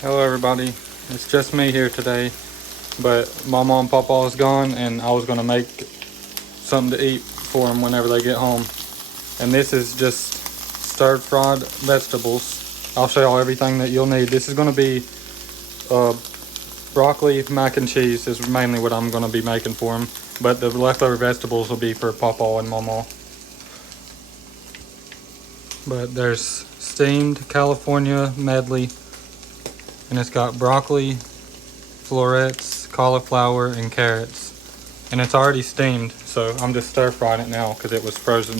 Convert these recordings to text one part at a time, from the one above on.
Hello everybody, it's just me here today, but Mama and Papa is gone and I was going to make something to eat for them whenever they get home. And this is just stir-fried vegetables. I'll show y'all everything that you'll need. This is going to be broccoli, mac and cheese is mainly what I'm going to be making for them, but the leftover vegetables will be for Papa and Mama. But there's steamed California medley, and it's got broccoli, florets, cauliflower, and carrots. And it's already steamed, so I'm just stir frying it now because it was frozen.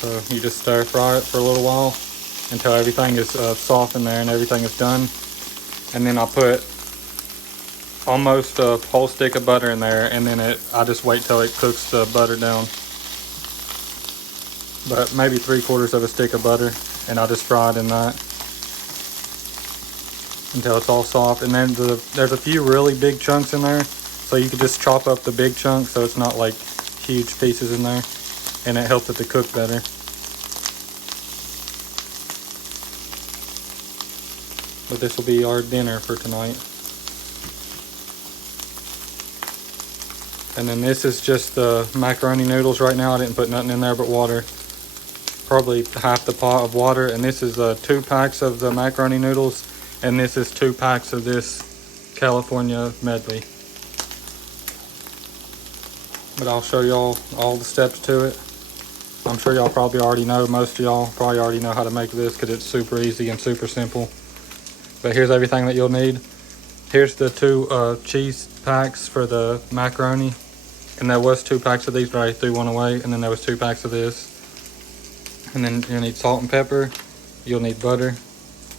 So you just stir fry it for a little while until everything is soft in there and everything is done. And then I'll put almost a whole stick of butter in there, and then I just wait till it cooks the butter down. But maybe 3/4 of a stick of butter, and I'll just fry it in that until it's all soft. And then there's a few really big chunks in there, so you can just chop up the big chunks so it's not like huge pieces in there, and it helps it to cook better. But this will be our dinner for tonight. And then this is just the macaroni noodles right now. I didn't put nothing in there but water. Probably half the pot of water. And this is 2 packs of the macaroni noodles, and this is 2 packs of this California medley. But I'll show y'all all the steps to it. I'm sure y'all probably already know, most of y'all probably already know how to make this because it's super easy and super simple. But here's everything that you'll need. Here's the 2 cheese packs for the macaroni. And there was 2 packs of these, but I threw one away. And then there was 2 packs of this. And then you'll need salt and pepper. You'll need butter.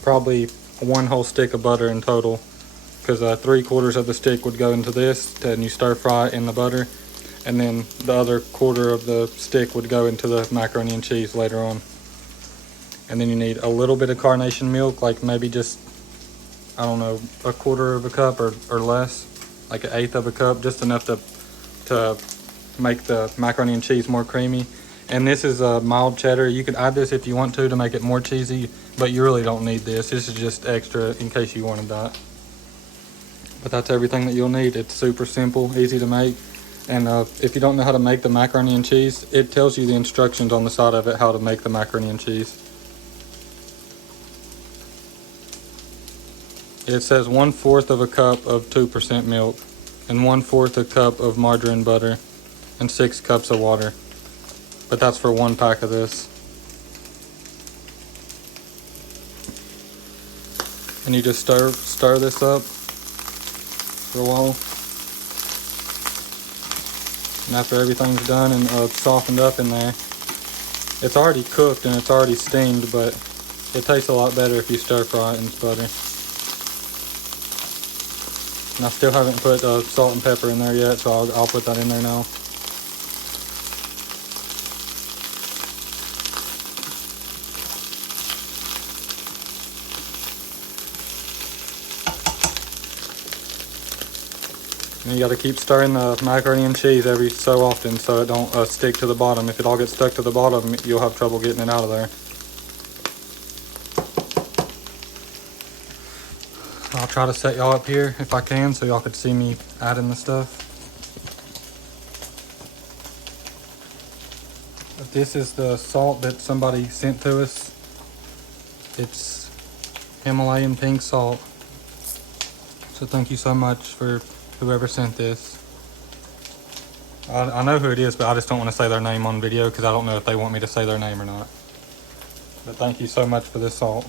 Probably 1 whole stick of butter in total, because 3/4 of the stick would go into this, and you stir fry it in the butter. And then the other 1/4 of the stick would go into the macaroni and cheese later on. And then you need a little bit of carnation milk, like maybe just, I don't know, 1/4 of a cup or less, like 1/8 of a cup, just enough to make the macaroni and cheese more creamy. And this is a mild cheddar. You could add this if you want to make it more cheesy, but you really don't need this. This is just extra in case you wanted that. But that's everything that you'll need. It's super simple, easy to make. And if you don't know how to make the macaroni and cheese, it tells you the instructions on the side of it how to make the macaroni and cheese. It says 1/4 of a cup of 2% milk, and 1/4 a cup of margarine butter, and 6 cups of water. But that's for 1 pack of this. And you just stir this up for a while. And after everything's done and softened up in there, it's already cooked and it's already steamed, but it tastes a lot better if you stir fry it in butter. And I still haven't put salt and pepper in there yet, so I'll put that in there now. And you got to keep stirring the macaroni and cheese every so often so it don't stick to the bottom. If it all gets stuck to the bottom, you'll have trouble getting it out of there. I'll try to set y'all up here if I can so y'all could see me adding the stuff. But this is the salt that somebody sent to us. It's Himalayan pink salt. So thank you so much for whoever sent this. I know who it is, but I just don't want to say their name on video because I don't know if they want me to say their name or not. But thank you so much for this salt.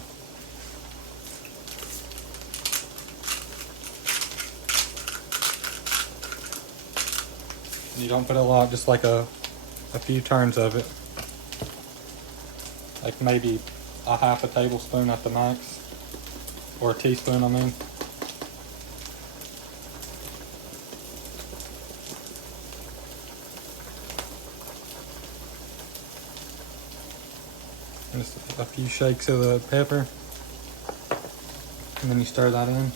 You don't put a lot, just like a few turns of it. Like maybe a 1/2 tablespoon at the max. Or a teaspoon, I mean. Just a few shakes of the pepper, and then you stir that in.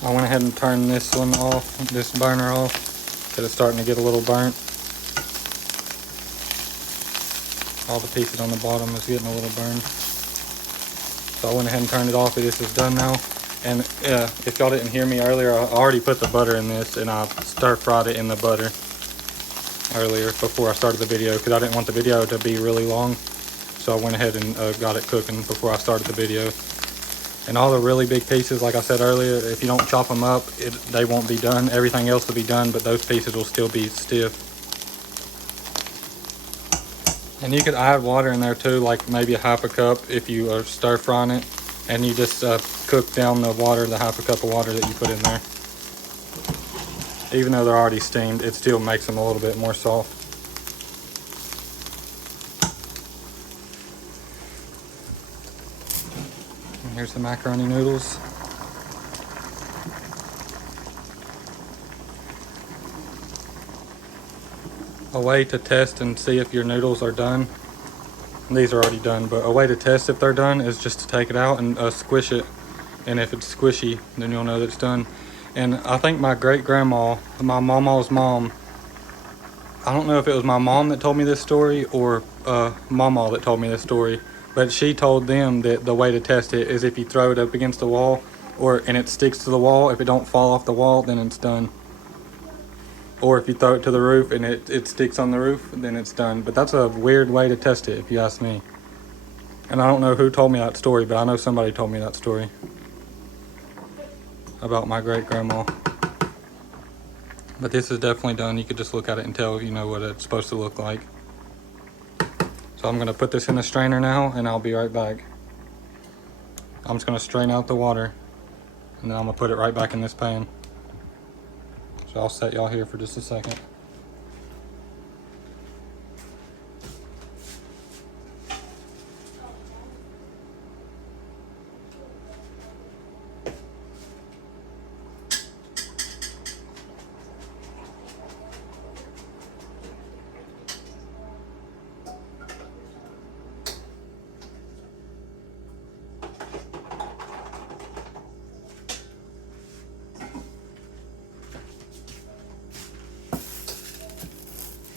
I went ahead and turned this one off, this burner off, because it's starting to get a little burnt. All the pieces on the bottom is getting a little burned. So I went ahead and turned it off. This is done now. And if y'all didn't hear me earlier, I already put the butter in this, and I stir fried it in the butter earlier before I started the video, because I didn't want the video to be really long. So I went ahead and got it cooking before I started the video. And all the really big pieces, like I said earlier, if you don't chop them up, they won't be done. Everything else will be done, but those pieces will still be stiff. And you could add water in there too, like maybe a half a cup if you are stir frying it. And you just cook down the water, the half a cup of water that you put in there. Even though they're already steamed, it still makes them a little bit more soft. And here's the macaroni noodles. A way to test and see if your noodles are done. These are already done, but a way to test if they're done is just to take it out and squish it. And if it's squishy, then you'll know that it's done. And I think my great-grandma, my mama's mom, I don't know if it was my mom that told me this story or mama that told me this story, but she told them that the way to test it is if you throw it up against the wall and it sticks to the wall. If it don't fall off the wall, then it's done. Or if you throw it to the roof and it sticks on the roof, then it's done. But that's a weird way to test it, if you ask me. And I don't know who told me that story, but I know somebody told me that story about my great-grandma. But this is definitely done. You could just look at it and tell if you know what it's supposed to look like. So I'm gonna put this in the strainer now, and I'll be right back. I'm just gonna strain out the water, and then I'm gonna put it right back in this pan. So I'll set y'all here for just a second.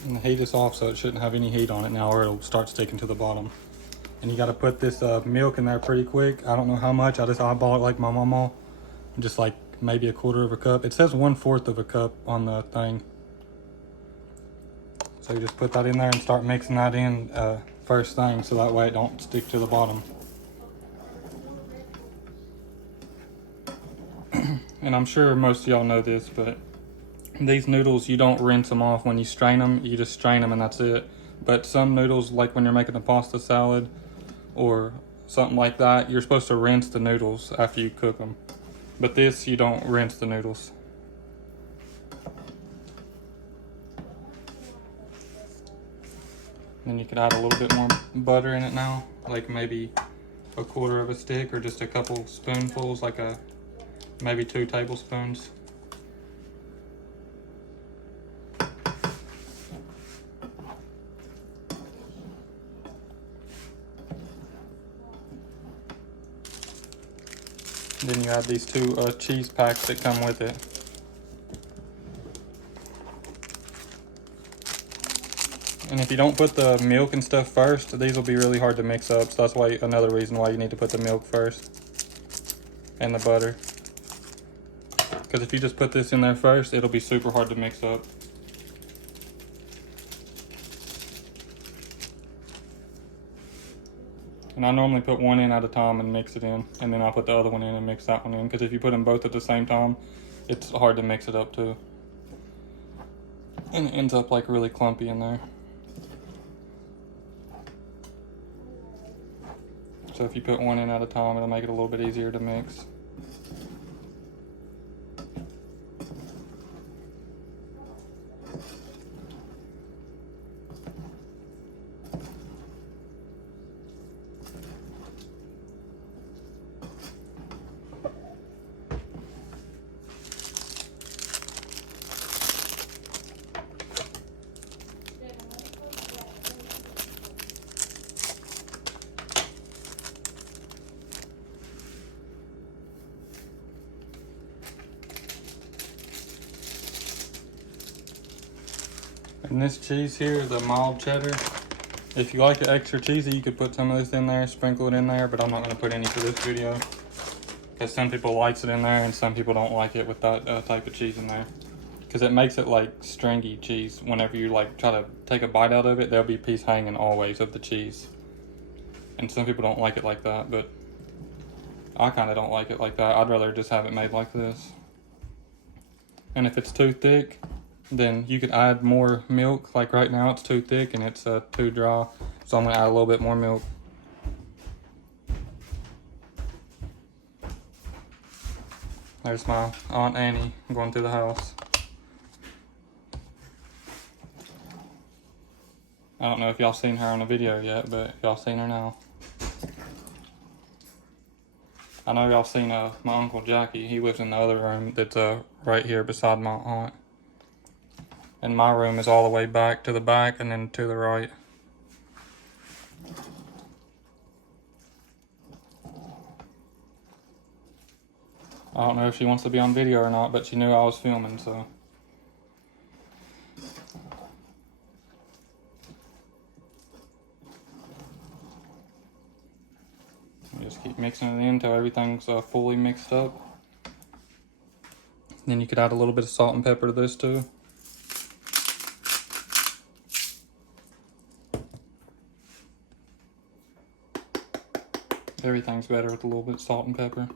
And the heat is off, so it shouldn't have any heat on it now, or it'll start sticking to the bottom. And you got to put this milk in there pretty quick. I don't know how much. I just eyeball it like my mama. Just like maybe a quarter of a cup. It says 1/4 of a cup on the thing. So you just put that in there and start mixing that in first thing, so that way it don't stick to the bottom. And I'm sure most of y'all know this, but these noodles, you don't rinse them off when you strain them. You just strain them and that's it. But some noodles, like when you're making a pasta salad or something like that, you're supposed to rinse the noodles after you cook them. But this, you don't rinse the noodles. Then you could add a little bit more butter in it now, like maybe a quarter of a stick or just a couple spoonfuls, like maybe 2 tablespoons. Then you add these 2 cheese packs that come with it. And if you don't put the milk and stuff first, these will be really hard to mix up. So that's why another reason why you need to put the milk first and the butter. Because if you just put this in there first, it'll be super hard to mix up. And I normally put one in at a time and mix it in, and then I'll put the other one in and mix that one in, because if you put them both at the same time, it's hard to mix it up too. And it ends up like really clumpy in there. So if you put one in at a time, it'll make it a little bit easier to mix. And this cheese here is a mild cheddar. If you like it extra cheesy, you could put some of this in there, sprinkle it in there, but I'm not gonna put any for this video. Because some people likes it in there and some people don't like it with that type of cheese in there. Because it makes it like stringy cheese. Whenever you like try to take a bite out of it, there'll be a piece hanging always of the cheese. And some people don't like it like that, but I kind of don't like it like that. I'd rather just have it made like this. And if it's too thick, then you could add more milk. Like right now it's too thick and it's too dry. So I'm gonna add a little bit more milk. There's my Aunt Annie going through the house. I don't know if y'all seen her on the video yet, but y'all seen her now. I know y'all seen my Uncle Jackie. He lives in the other room that's right here beside my aunt. And my room is all the way back to the back and then to the right. I don't know if she wants to be on video or not, but she knew I was filming, so. Just keep mixing it in until everything's fully mixed up. Then you could add a little bit of salt and pepper to this too. Everything's better with a little bit of salt and pepper.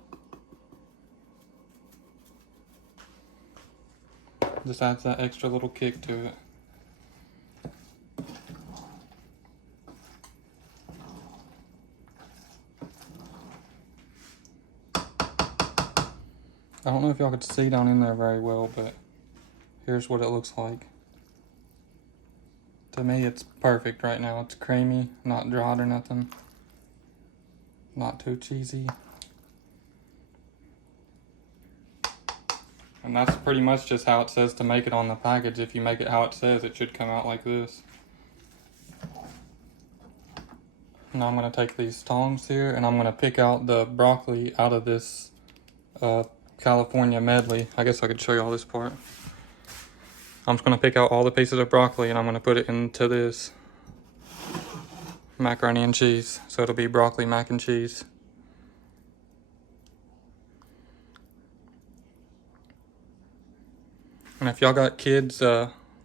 Just adds that extra little kick to it. I don't know if y'all could see down in there very well, but here's what it looks like. To me, it's perfect right now. It's creamy, not dried or nothing. Not too cheesy. And that's pretty much just how it says to make it on the package. If you make it how it says, it should come out like this. Now I'm going to take these tongs here and I'm going to pick out the broccoli out of this California medley. I guess I could show you all this part. I'm just going to pick out all the pieces of broccoli and I'm going to put it into this macaroni and cheese. So it'll be broccoli mac and cheese. And if y'all got kids,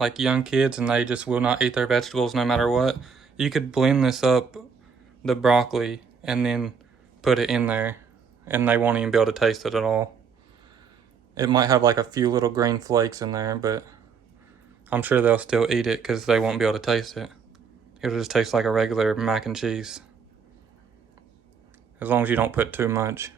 like young kids, and they just will not eat their vegetables no matter what, you could blend this up, the broccoli, and then put it in there, and they won't even be able to taste it at all. It might have like a few little green flakes in there, but I'm sure they'll still eat it because they won't be able to taste it. It'll just taste like a regular mac and cheese. As long as you don't put too much.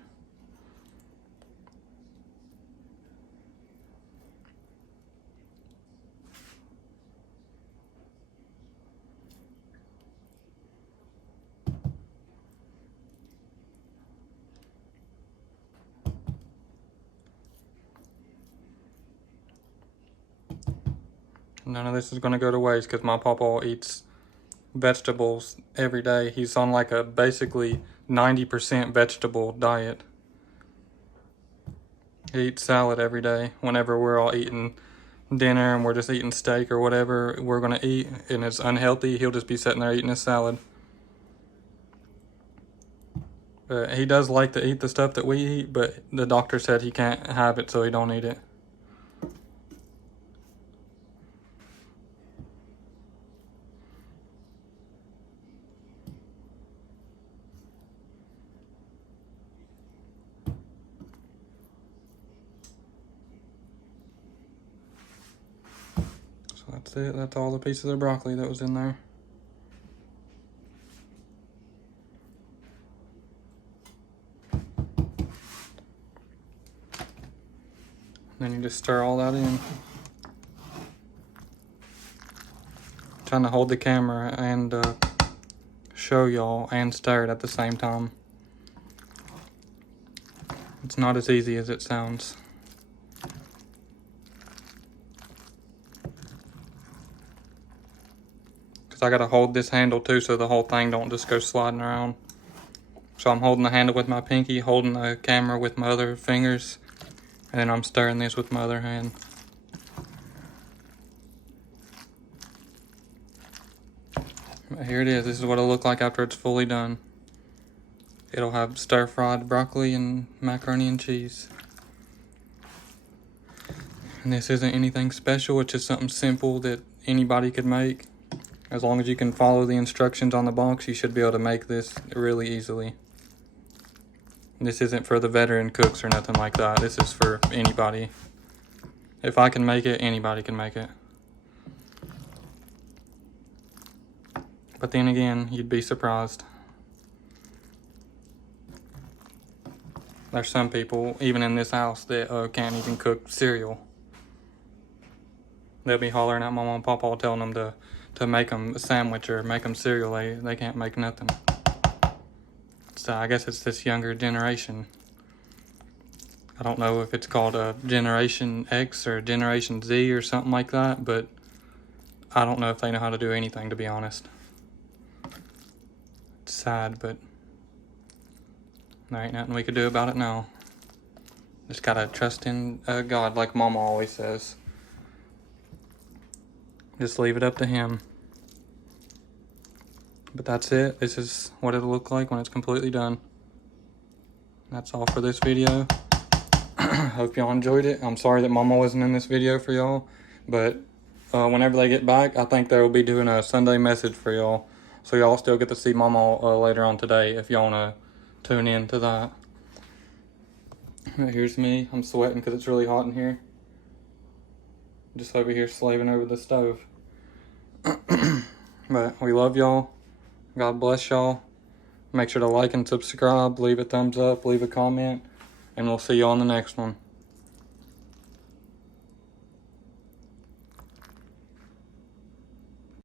None of this is going to go to waste because my papa eats vegetables every day. He's on like a basically 90% vegetable diet. He eats salad every day whenever we're all eating dinner and we're just eating steak or whatever we're going to eat and it's unhealthy. He'll just be sitting there eating his salad. But he does like to eat the stuff that we eat, but the doctor said he can't have it, so he don't eat it. So that's it. That's all the pieces of broccoli that was in there. Then you just stir all that in. Trying to hold the camera and show y'all and stir it at the same time. It's not as easy as it sounds. Because I gotta hold this handle too so the whole thing don't just go sliding around. So I'm holding the handle with my pinky, holding the camera with my other fingers, and then I'm stirring this with my other hand. But here it is. This is what it'll look like after it's fully done. It'll have stir-fried broccoli and macaroni and cheese. And this isn't anything special. It's just something simple that anybody could make. As long as you can follow the instructions on the box, you should be able to make this really easily. This isn't for the veteran cooks or nothing like that. This is for anybody. If I can make it, anybody can make it. But then again, you'd be surprised. There's some people, even in this house, that can't even cook cereal. They'll be hollering at Mama and Papa telling them to make them a sandwich or make them cereal. They can't make nothing. So I guess it's this younger generation. I don't know if it's called a Generation X or Generation Z or something like that, but I don't know if they know how to do anything, to be honest. It's sad, but there ain't nothing we could do about it now. Just gotta trust in God, like Mama always says. Just leave it up to Him. But that's it. This is what it'll look like when it's completely done. That's all for this video. Hope y'all enjoyed it. I'm sorry that Mama wasn't in this video for y'all, but whenever they get back, I think they'll be doing a Sunday message for y'all. So y'all still get to see Mama later on today if y'all want to tune in to that. Here's me. I'm sweating because it's really hot in here. Just over here slaving over the stove. But we love y'all. God bless y'all. Make sure to like and subscribe, leave a thumbs up, leave a comment, and we'll see you on the next one.